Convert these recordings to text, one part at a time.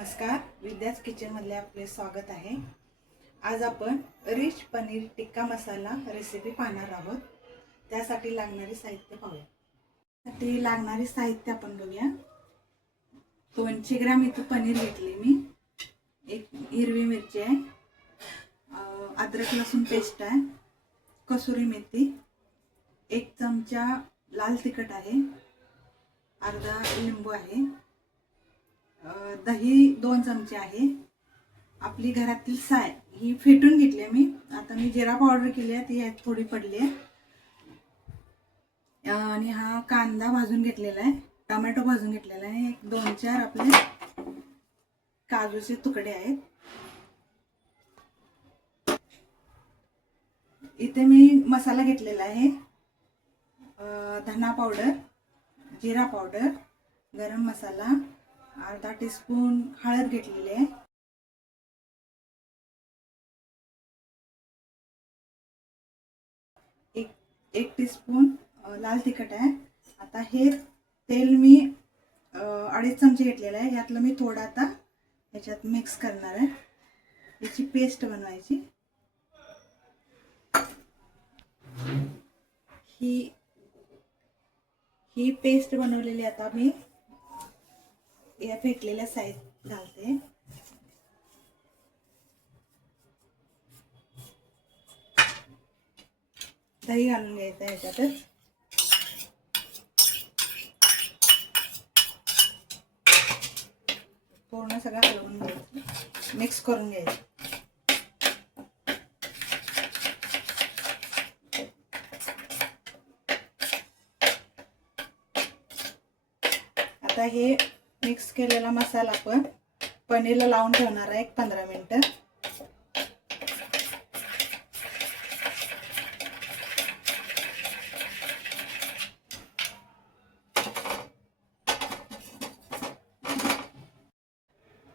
नमस्कार, विद्याच किचनमध्ये आपले स्वागत आहे। आज आपण रिच पनीर टिक्का मसाला रेसिपी पाहणार आहोत। त्यासाठी लागणारे साहित्य पाहूया। त्यासाठी लागणारे साहित्य आपण बघूया। 200 ग्रॅम इथे पनीर घेतले मी, एक हिरवी मिरची आहे, अद्रक लसूण पेस्ट आहे, कसुरी मेथी, 1 चमचा लाल तिखट आहे, अर्धा लिंबू आहे, दही 2 चमचे आहे, आपली घरातील साय ही फेटून घेतली मी। आता मी जिरा पावडर केली आहे, ती यात थोडी पडली आहे, आणि हा कांदा भाजून घेतलेला आहे, टोमॅटो भाजून घेतलेला आहे, एक 2-4 आपले काजूचे तुकडे आहेत। इथे मी मसाला घेतलेला आहे, धना पावडर, जिरा पावडर, गरम मसाला, अर्धा टीस्पून हळद घेतलेली आहे, एक टीस्पून लाल तिखट आहे। आता हे तेल मी 2.5 चमचे घेतलेलं आहे, यातलं मी थोडं आता ह्याच्यात मिक्स करणार आहे, याची पेस्ट बनवायची। ही पेस्ट बनवलेली आता मी या फेटलेल्या साईड घालते। दही घालून घ्यायचं ह्याच्यातच, पूर्ण सगळं हलवून घ्यायचं, मिक्स करून घ्यायचं। आता हे मिक्स केलेला मसाला आपण पनीरला लावून ठेवणार आहे 15 मिनिटं।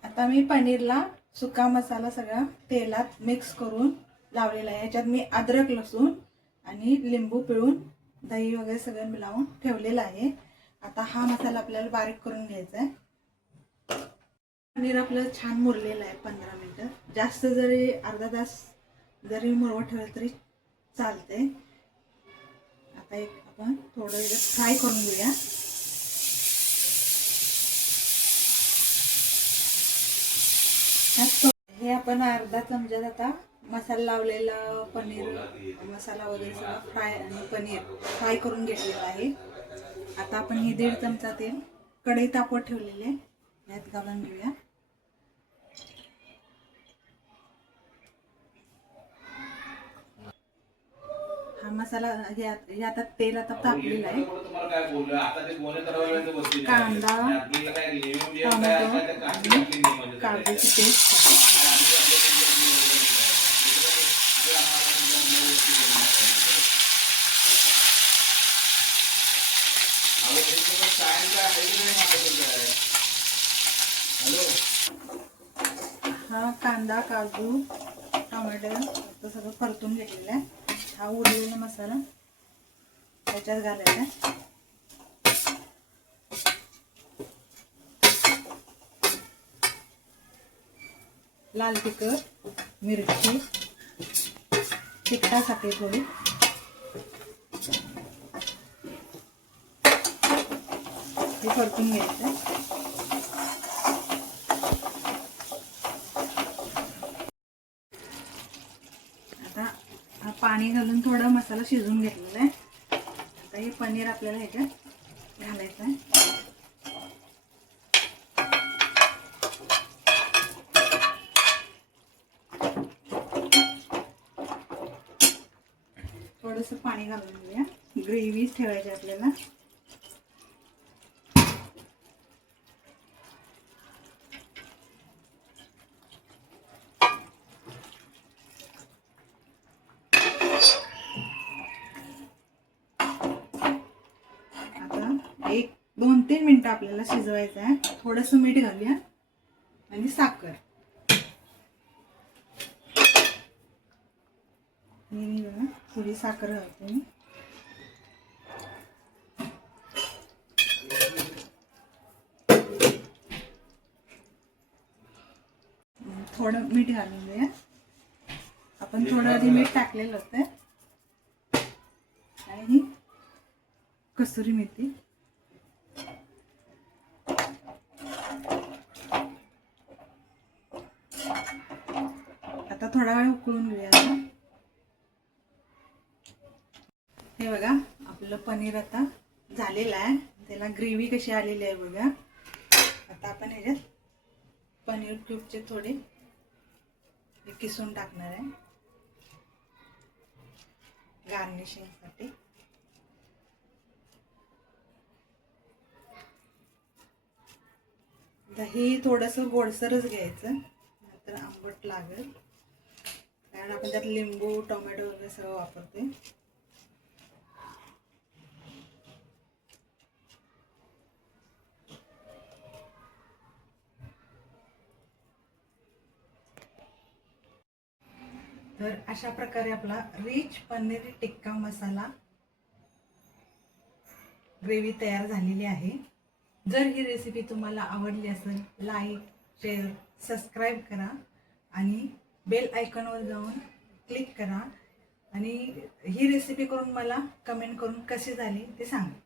आता मी पनीरला सुका मसाला सगळा तेलात मिक्स करून लावलेला आहे। याच्यात मी अद्रक लसूण आणि लिंबू पिळून दही वगैरे सगळं मिळवून ठेवलेला आहे। आता हा मसाला आपल्याला बारीक करून घ्यायचा आहे। पनीर आपलं छान मुरलेलं आहे 15 मिनिटं, जास्त जरी अर्धा तास जरी मुरवत ठेवलं तरी चालते। आता एक आपण थोडं फ्राय करून घेऊया। हे आपण अर्धा चमचा आता मसाला लावलेला पनीर मसाला वगैरे सगळं पनीर फ्राय करून घेतलेला आहे। आता आपण हे 1.5 चमचा तेल कढई तापवत ठेवलेले यात घालून घेऊया। हा मसाला हे आता तेल आता तापलेलं आहे। कांदा, टोमॅटो आणि काजूची पेस्ट, हा कांदा, काजू, टोमॅटो सगळं परतून घेतलेलं आहे। हा उरलेला मसाला त्याच्यात घालायचा आहे। लाल तिखट, मिरची, तिखटासाठी थोडी, हे परतून घ्यायचं। आता पाणी घालून थोडा मसाला शिजवून घेतलेला आहे। आता हे पनीर आपल्याला ह्याच्यात घालायचं आहे। थोडंसं पाणी घालून घेऊया, ग्रेव्ही ठेवायची आपल्याला। आता एक 2-3 मिनिटं आपल्याला शिजवायचं आहे। थोडंसं मीठ घालूया आणि साखर, थोडी साखर घालते मी। थोडं मीठ घालून देऊया. आपण थोडं आधी मीठ टाकलेलं होतं. आणि कसुरी मेथी. आता थोडा वेळ उकळून घेऊया. हे बघा आपलं पनीर आता झालेलं आहे. त्याला ग्रेव्ही कशी आलेली आहे बघा. आता आपण ह्याच्यात पनीर क्यूबचे थोडे किसून टाकणार आहे गार्निशिंगसाठी. दही थोडंसं गोडसरच घ्यायचं, नंतर आंबट लागेल, कारण आपण त्यात लिंबू टोमॅटो वगैरे सगळं वापरतोय. तर अशा प्रकारे आपला रिच पनीर टिक्का मसाला ग्रेव्ही तयार झालेली आहे. जर ही रेसिपी तुम्हाला आवडली असेल, लाईक, शेअर, सबस्क्राईब करा आणि बेल आयकॉनवर जाऊन क्लिक करा. आणि ही रेसिपी करून मला कमेंट करून कशी झाली ते सांगा.